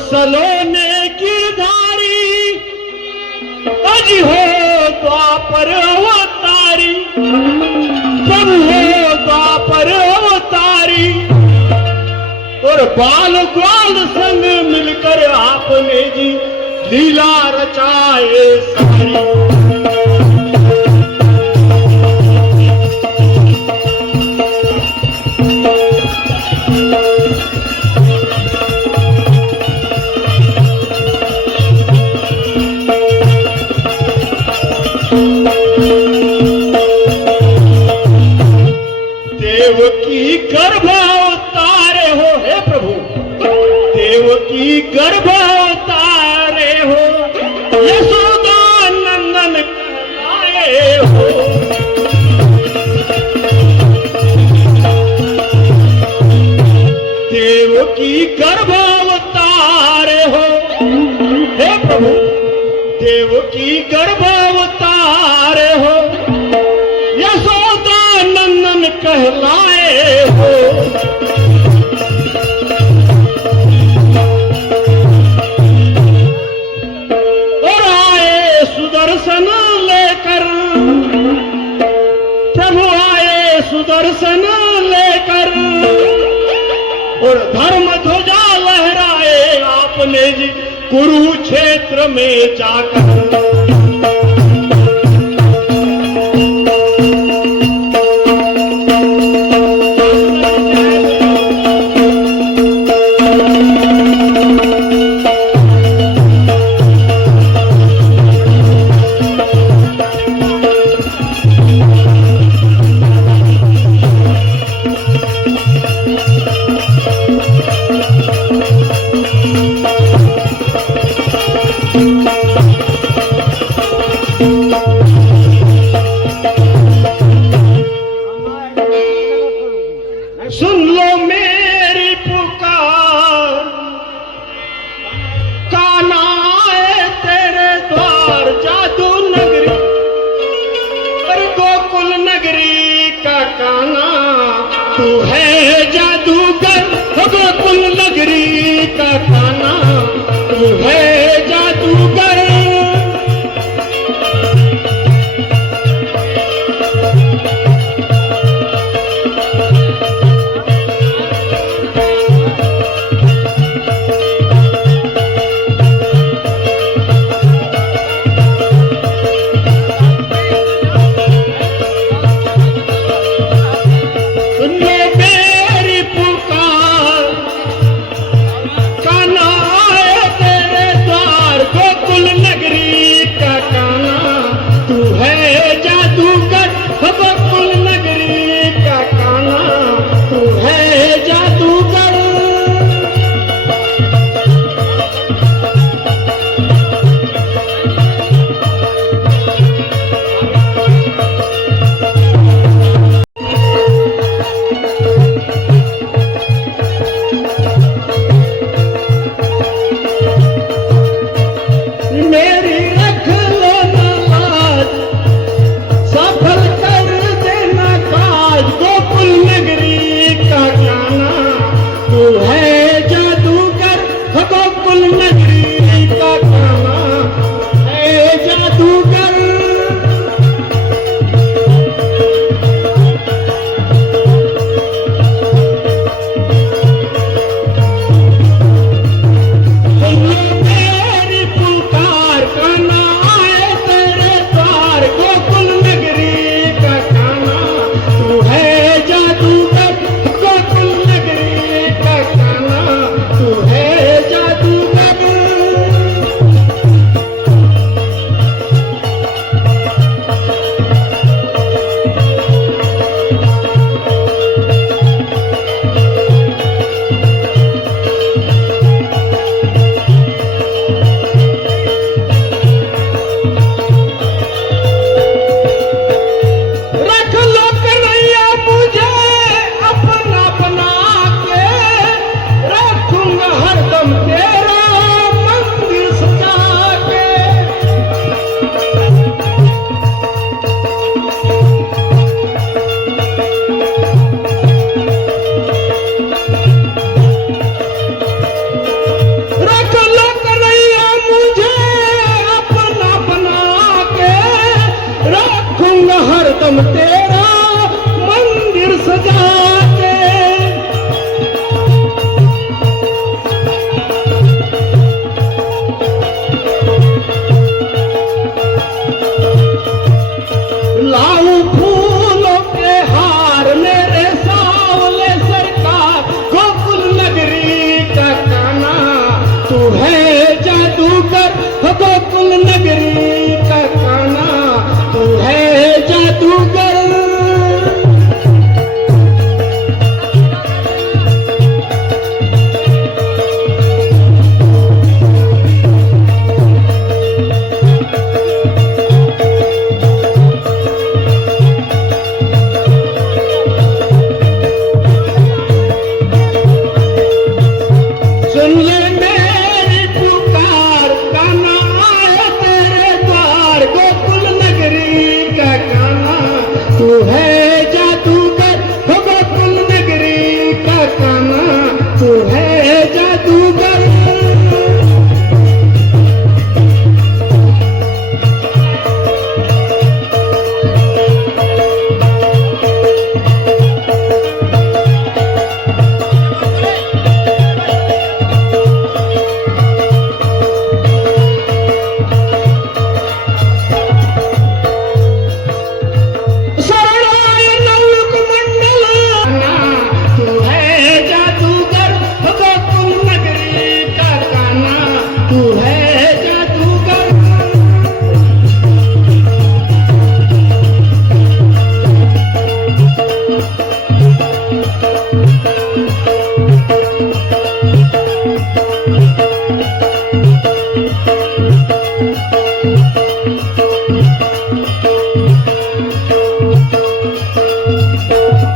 सलोने की धारी अजी हो द्वापर अवतारी, प्रभु हो द्वापर अवतारी। और बाल ग्वाल संग मिलकर आपने जी लीला रचाए सारी। देवकी गर्भ अवतारे हो हे प्रभु, देवकी गर्भ अवतारे हो, यशोदा नंदन कहलाए हो। देवकी गर्भ अवतारे हो हे प्रभु, देवकी गर्भ अवतारे हो, यशोदा नंदन कहलाए हो। और आए सुदर्शन लेकर, प्रभु आए सुदर्शन लेकर, और धर्म ध्वजा लहराए आपने जी कुरुक्षेत्र में जाकर। सुन लो मेरी पुकार, कान्हा आए तेरे द्वार जादू नगरी, और गोकुल नगरी का कान्हा तू है जादूगर। गोकुल नगरी का कान्हा तू है जादूगर। तेरे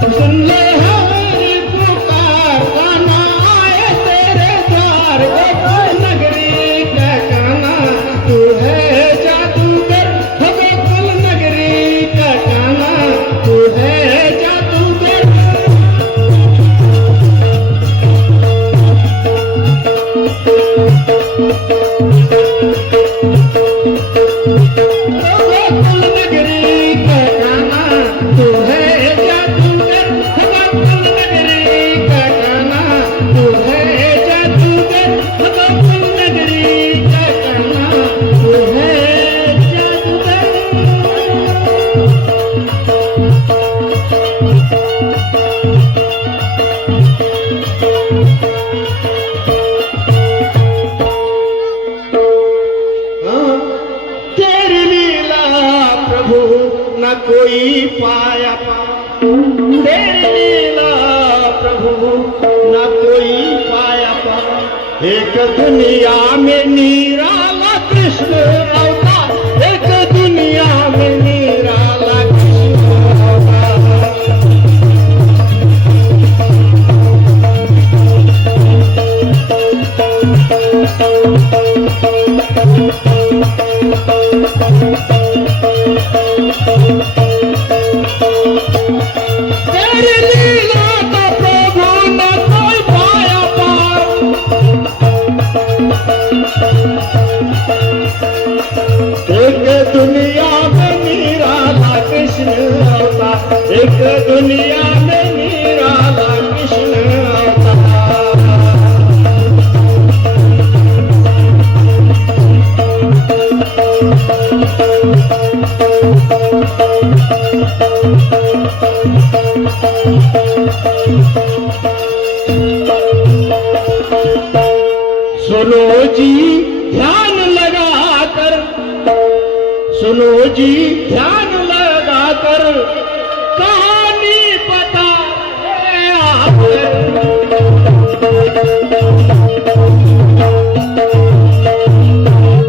सुन ले हमारी पुकार, कान्हा आए तेरे द्वार। गोकुल नगरी का कान्हा तू है जादूगर, हो गोकुल नगरी का कान्हा तू है जादूगर। गोकुल नगरी का कान्हा तू है जादूगर, गोकुल नगरी का कान्हा तू है जादूगर, गोकुल नगरी का कान्हा तू है जादूगर। हाँ, तेरी लीला प्रभु न कोई पाया पा, तेरी लीला प्रभु न कोई पाया पा। एक दुनिया में निराला कृष्ण अवतार, एक दुनिया में निराला कृष्ण अवतार। तेरी लीला का प्रभु न कोई पाया पार। एक दुनिया में निराला कृष्ण अवतार, एक दुनिया में निराला कृष्ण अवतार। सुनो जी ध्यान लगाकर, सुनो जी ध्यान लगाकर, कहानी बता है आप।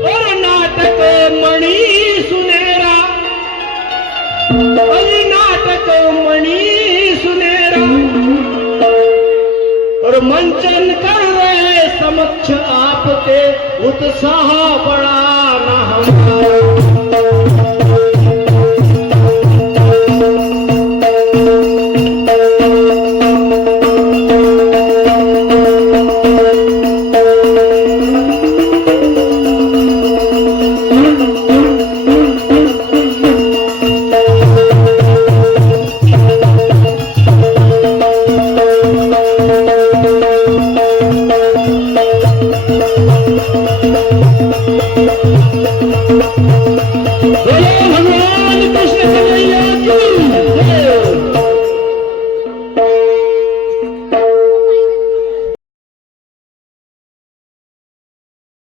और नाटक मणि सुनेरा, और नाटक मणि सुनेरा, मंचन कर रहे समक्ष आपके उत्साह बड़ा